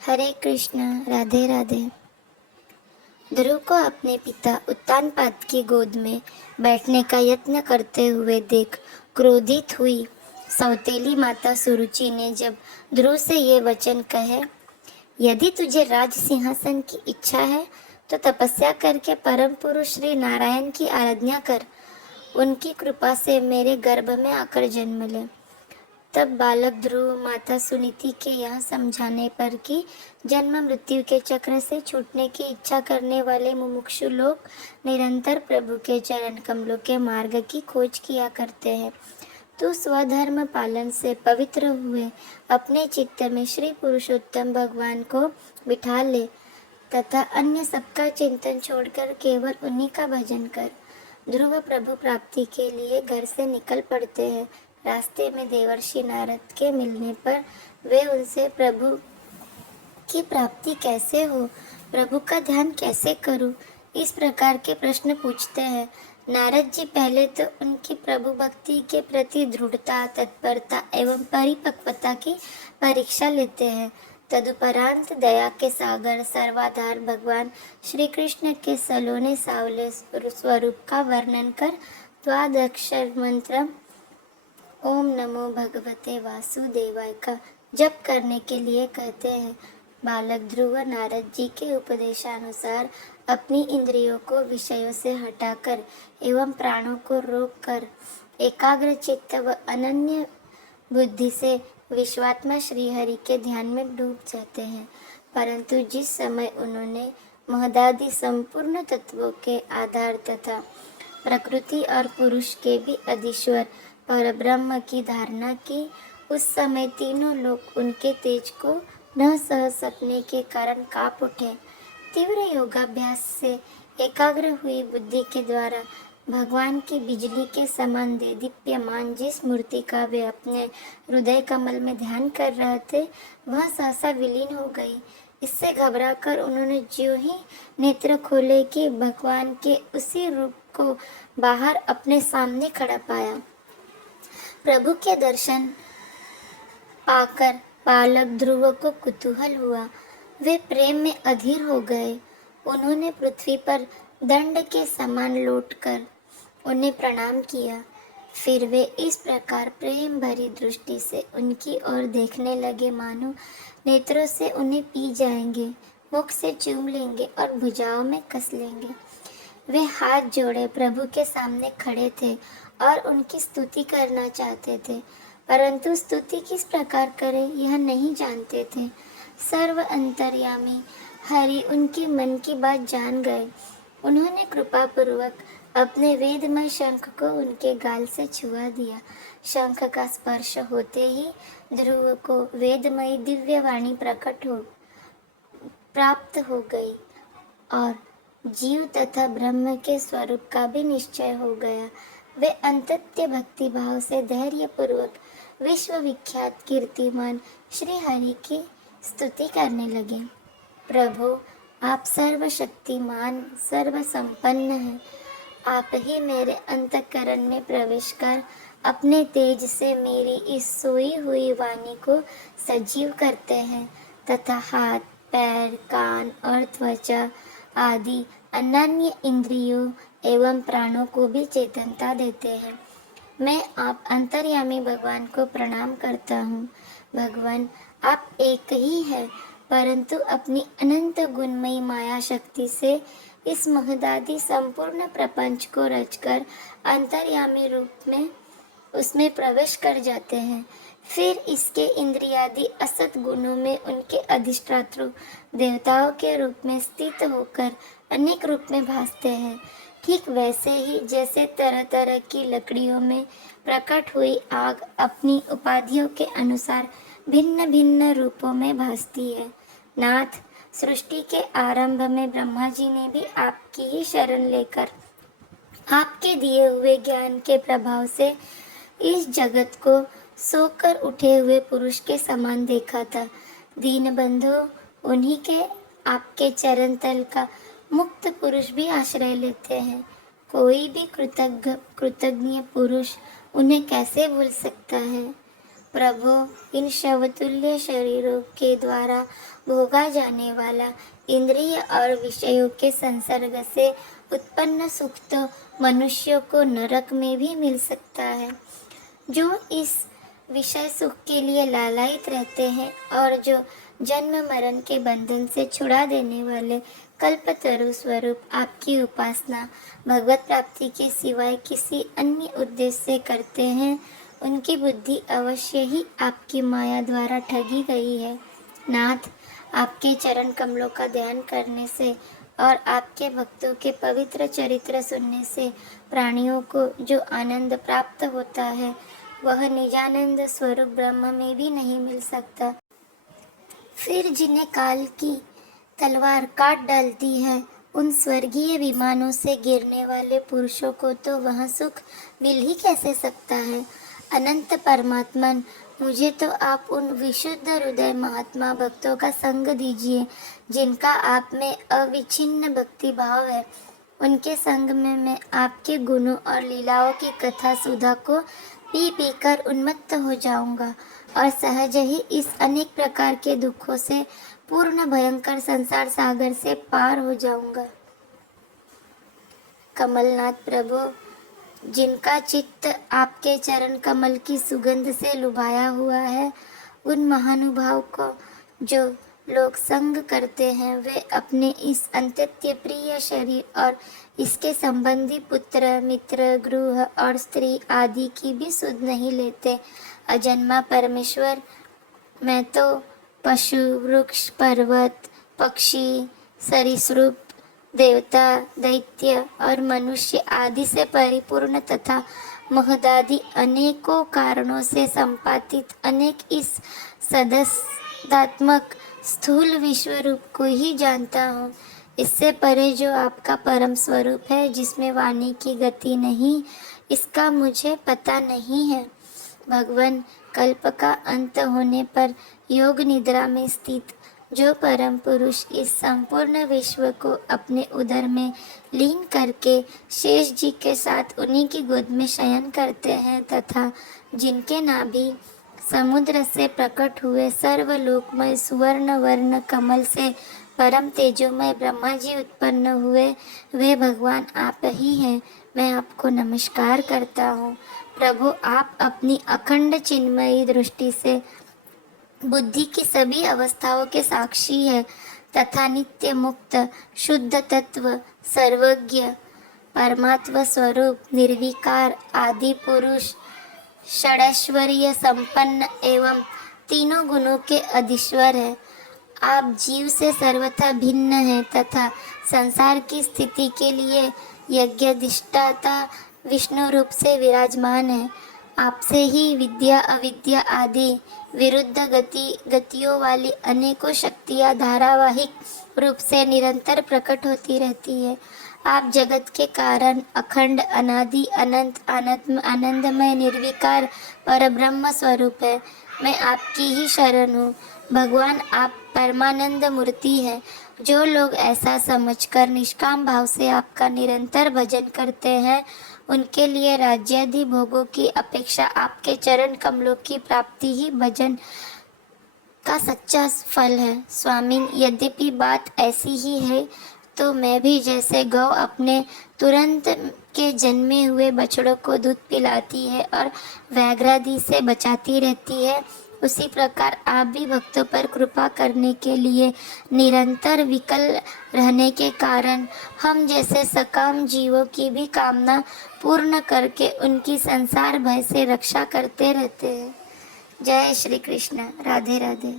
हरे कृष्ण। राधे राधे। ध्रुव को अपने पिता उत्तानपाद की गोद में बैठने का यत्न करते हुए देख क्रोधित हुई सौतेली माता सुरुचि ने जब ध्रुव से ये वचन कहे, यदि तुझे राज सिंहासन की इच्छा है तो तपस्या करके परम पुरुष श्री नारायण की आराधना कर, उनकी कृपा से मेरे गर्भ में आकर जन्म ले। तब बालक ध्रुव माता सुनीति के यह समझाने पर कि जन्म मृत्यु के चक्र से छूटने की इच्छा करने वाले मुमुक्षु लोग निरंतर प्रभु के चरण कमलों के मार्ग की खोज किया करते हैं, तो स्वधर्म पालन से पवित्र हुए अपने चित्त में श्री पुरुषोत्तम भगवान को बिठा ले तथा अन्य सबका चिंतन छोड़कर केवल उन्हीं का भजन कर। ध्रुव प्रभु प्राप्ति के लिए घर से निकल पड़ते हैं। रास्ते में देवर्षि नारद के मिलने पर वे उनसे प्रभु की प्राप्ति कैसे हो, प्रभु का ध्यान कैसे करूं, इस प्रकार के प्रश्न पूछते हैं। नारद जी पहले तो उनकी प्रभु भक्ति के प्रति दृढ़ता, तत्परता एवं परिपक्वता की परीक्षा लेते हैं। तदुपरांत दया के सागर सर्वाधार भगवान श्री कृष्ण के सलोने सावले स्वरूप का वर्णन कर द्वादक्षर मंत्र ओम नमो भगवते वासुदेवाय का जप करने के लिए कहते हैं। बालक ध्रुव नारद जी के उपदेशानुसार अपनी इंद्रियों को विषयों से हटाकर एवं प्राणों को रोककर एकाग्र चित्त व अनन्य बुद्धि से विश्वात्मा श्रीहरि के ध्यान में डूब जाते हैं। परंतु जिस समय उन्होंने महदादि संपूर्ण तत्वों के आधार तथा प्रकृति और पुरुष के भी अधीश्वर परब्रह्म की धारणा की, उस समय तीनों लोग उनके तेज को न सह सकने के कारण कांप उठे। तीव्र योगाभ्यास से एकाग्र हुई बुद्धि के द्वारा भगवान की बिजली के समान देदीप्यमान जिस मूर्ति का वे अपने हृदय कमल में ध्यान कर रहे थे, वह सहसा विलीन हो गई। इससे घबराकर उन्होंने ज्यों ही नेत्र खोले कि भगवान के उसी रूप को बाहर अपने सामने खड़ा पाया। प्रभु के दर्शन पाकर बालक ध्रुव को कुतूहल हुआ। वे प्रेम में अधीर हो गए। उन्होंने पृथ्वी पर दंड के समान लौटकर उन्हें प्रणाम किया। फिर वे इस प्रकार प्रेम भरी दृष्टि से उनकी ओर देखने लगे मानो नेत्रों से उन्हें पी जाएंगे, मुख से चूम लेंगे और भुजाओं में कस लेंगे। वे हाथ जोड़े प्रभु के सामने खड़े थे और उनकी स्तुति करना चाहते थे, परंतु स्तुति किस प्रकार करें यह नहीं जानते थे। सर्व अंतर्यामी हरि उनके मन की बात जान गए। उन्होंने कृपापूर्वक अपने वेदमय शंख को उनके गाल से छुआ दिया। शंख का स्पर्श होते ही ध्रुव को वेदमयी दिव्य वाणी प्राप्त हो गई और जीव तथा ब्रह्म के स्वरूप का भी निश्चय हो गया। वे अंतत्य भक्ति भाव से धैर्य पूर्वक विश्व विख्यात कीर्तिमान श्री हरि की स्तुति करने लगे। प्रभु, आप सर्वशक्तिमान सर्व संपन्न हैं। आप ही मेरे अंतःकरण में प्रवेश कर अपने तेज से मेरी इस सोई हुई वाणी को सजीव करते हैं तथा हाथ, पैर, कान और त्वचा आदि अन्य इंद्रियों एवं प्राणों को भी चेतनता देते हैं। मैं आप अंतर्यामी भगवान को प्रणाम करता हूँ। भगवान, आप एक ही है, परंतु अपनी अनंत गुणमयी माया शक्ति से इस महदादि संपूर्ण प्रपंच को रचकर अंतर्यामी रूप में उसमें प्रवेश कर जाते हैं। फिर इसके इंद्रियादि असत गुणों में उनके अधिष्ठातृ देवताओं के रूप में स्थित होकर अनेक रूप में भासते हैं। ठीक वैसे ही जैसे तरह तरह की लकड़ियों में प्रकट हुई आग अपनी उपाधियों के अनुसार भिन्न भिन्न रूपों में भासती है। नाथ, सृष्टि के आरंभ में ब्रह्मा जी ने भी आपकी ही शरण लेकर आपके दिए हुए ज्ञान के प्रभाव से इस जगत को सोकर उठे हुए पुरुष के समान देखा था। दीन बंधु, उन्हीं के आपके चरण तल का मुक्त पुरुष भी आश्रय लेते हैं। कोई भी कृतज्ञ पुरुष उन्हें कैसे भूल सकता है। प्रभु, इन शवतुल्य शरीरों के द्वारा भोगा जाने वाला इंद्रिय और विषयों के संसर्ग से उत्पन्न सुख तो मनुष्यों को नरक में भी मिल सकता है। जो इस विषय सुख के लिए लालायित रहते हैं और जो जन्म मरण के बंधन से छुड़ा देने वाले कल्पतरु स्वरूप आपकी उपासना भगवत प्राप्ति के सिवाय किसी अन्य उद्देश्य से करते हैं, उनकी बुद्धि अवश्य ही आपकी माया द्वारा ठगी गई है। नाथ, आपके चरण कमलों का ध्यान करने से और आपके भक्तों के पवित्र चरित्र सुनने से प्राणियों को जो आनंद प्राप्त होता है वह निजानंद स्वरूप ब्रह्म में भी नहीं मिल सकता। फिर जिन्हें काल की तलवार काट डालती है, उन स्वर्गीय विमानों से गिरने वाले पुरुषों को तो वह सुख मिल ही कैसे सकता है। अनंत परमात्मन, मुझे तो आप उन विशुद्ध हृदय महात्मा भक्तों का संग दीजिए जिनका आप में अविच्छिन्न भक्ति भाव है। उनके संग में मैं आपके गुणों और लीलाओं की कथा सुधा को पी पी कर उन्मत्त हो जाऊंगा और सहज ही इस अनेक प्रकार के दुखों से पूर्ण भयंकर संसार सागर से पार हो जाऊंगा। कमलनाथ प्रभु, जिनका चित्त आपके चरण कमल की सुगंध से लुभाया हुआ है, उन महानुभाव को जो लोग संग करते हैं वे अपने इस अंत्यत्य प्रिय शरीर और इसके संबंधी पुत्र मित्र गृह और स्त्री आदि की भी सुध नहीं लेते। अजन्मा परमेश्वर, मैं तो पशु वृक्ष पर्वत पक्षी सरीसृप देवता दैत्य और मनुष्य आदि से परिपूर्ण तथा महदादि अनेकों कारणों से संपादित अनेक इस सदस्यात्मक स्थूल विश्व रूप को ही जानता हूँ। इससे परे जो आपका परम स्वरूप है जिसमें वाणी की गति नहीं, इसका मुझे पता नहीं है। भगवान, कल्प का अंत होने पर योग निद्रा में स्थित जो परम पुरुष इस संपूर्ण विश्व को अपने उदर में लीन करके शेष जी के साथ उन्हीं की गोद में शयन करते हैं तथा जिनके नाभि समुद्र से प्रकट हुए सर्वलोकमय सुवर्ण वर्ण कमल से परम तेजोमय ब्रह्मा जी उत्पन्न हुए, वे भगवान आप ही हैं। मैं आपको नमस्कार करता हूँ। प्रभु, आप अपनी अखंड चिन्मयी दृष्टि से बुद्धि की सभी अवस्थाओं के साक्षी है तथा नित्य मुक्त शुद्ध तत्व सर्वज्ञ परमात्म स्वरूप निर्विकार आदि पुरुष षडैश्वर्य संपन्न एवं तीनों गुणों के अधीश्वर है। आप जीव से सर्वथा भिन्न हैं तथा संसार की स्थिति के लिए यज्ञाधिष्ठाता विष्णु रूप से विराजमान है। आपसे ही विद्या अविद्या आदि विरुद्ध गतियों वाली अनेकों शक्तियाँ धारावाहिक रूप से निरंतर प्रकट होती रहती है। आप जगत के कारण अखंड अनादि अनंत आनंदमय निर्विकार परब्रह्म स्वरूप है। मैं आपकी ही शरण हूँ। भगवान, आप परमानंद मूर्ति है। जो लोग ऐसा समझकर निष्काम भाव से आपका निरंतर भजन करते हैं, उनके लिए राज्यादि भोगों की अपेक्षा आपके चरण कमलों की प्राप्ति ही भजन का सच्चा फल है। स्वामी, यद्यपि बात ऐसी ही है तो मैं भी जैसे गौ अपने तुरंत के जन्मे हुए बछड़ों को दूध पिलाती है और व्याघ्रादि से बचाती रहती है, उसी प्रकार आप भी भक्तों पर कृपा करने के लिए निरंतर विकल रहने के कारण हम जैसे सकाम जीवों की भी कामना पूर्ण करके उनकी संसार भय से रक्षा करते रहते हैं। जय श्री कृष्ण। राधे राधे।